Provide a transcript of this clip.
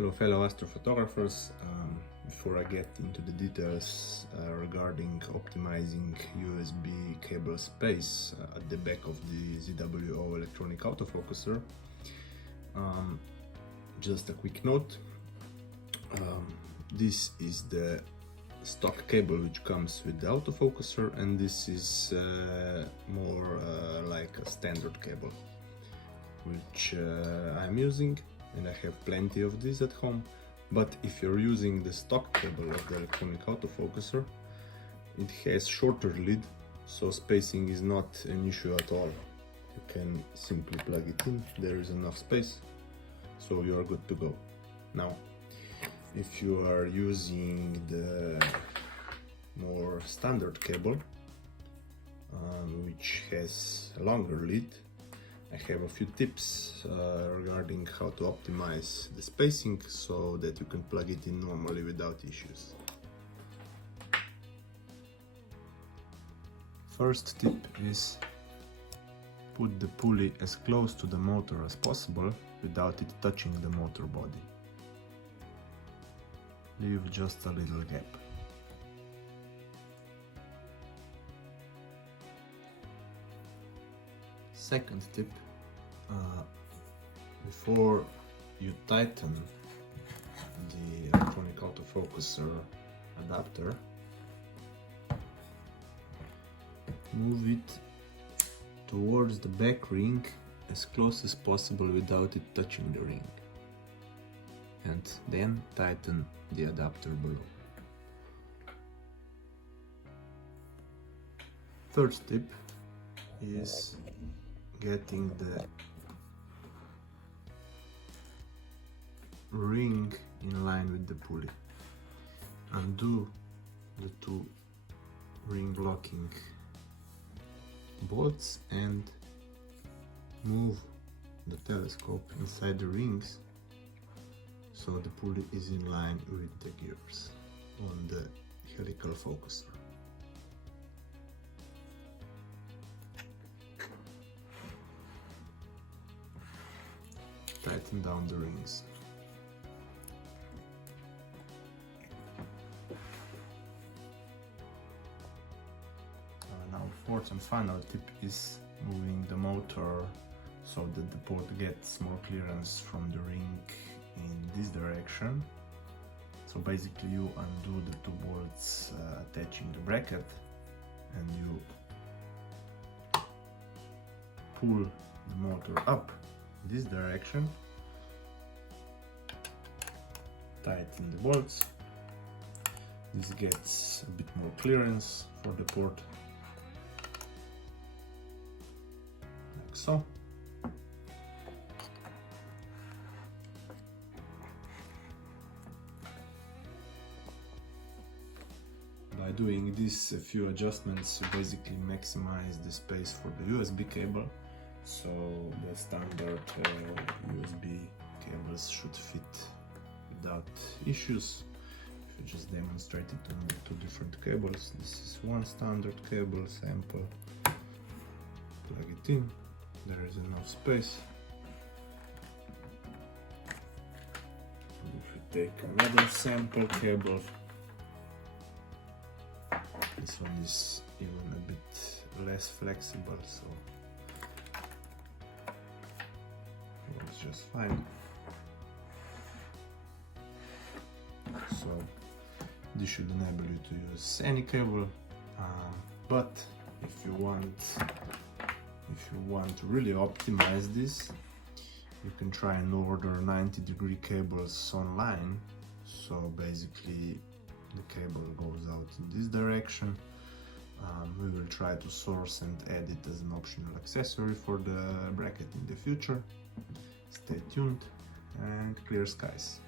Hello fellow astrophotographers. Before I get into the details regarding optimizing USB cable space at the back of the ZWO electronic autofocuser, just a quick note. This is the stock cable which comes with the autofocuser, and this is more like a standard cable which I'm using, and I have plenty of these at home. But if you're using the stock cable of the electronic autofocuser, it has shorter lead, so spacing is not an issue at all. You can simply plug it in, there is enough space, so you are good to go. Now, if you are using the more standard cable, which has a longer lead, I have a few tips regarding how to optimize the spacing so that you can plug it in normally without issues. First tip is put the pulley as close to the motor as possible without it touching the motor body. Leave just a little gap. Second tip, before you tighten the electronic autofocuser adapter, move it towards the back ring as close as possible without it touching the ring, and then tighten the adapter below. Third tip is getting the ring in line with the pulley. Undo the two ring blocking bolts and move the telescope inside the rings so the pulley is in line with the gears on the helical focuser. Tighten down the rings. Now, fourth and final tip is moving the motor so that the port gets more clearance from the ring in this direction. So basically you undo the two bolts attaching the bracket, and you pull the motor up this direction, tighten the bolts. This gets a bit more clearance for the port, like so. By doing this a few adjustments, you basically maximize the space for the USB cable. So the standard USB cables should fit without issues. If you just demonstrate it on the two different cables, this is one standard cable sample. Plug it in, there is enough space. If you take another sample cable, this one is even a bit less flexible, so works just fine. So this should enable you to use any cable, but if you want to really optimize this, you can try and order 90-degree cables online. So basically the cable goes out in this direction. We will try to source and add it as an optional accessory for the bracket in the future. Stay tuned and clear skies.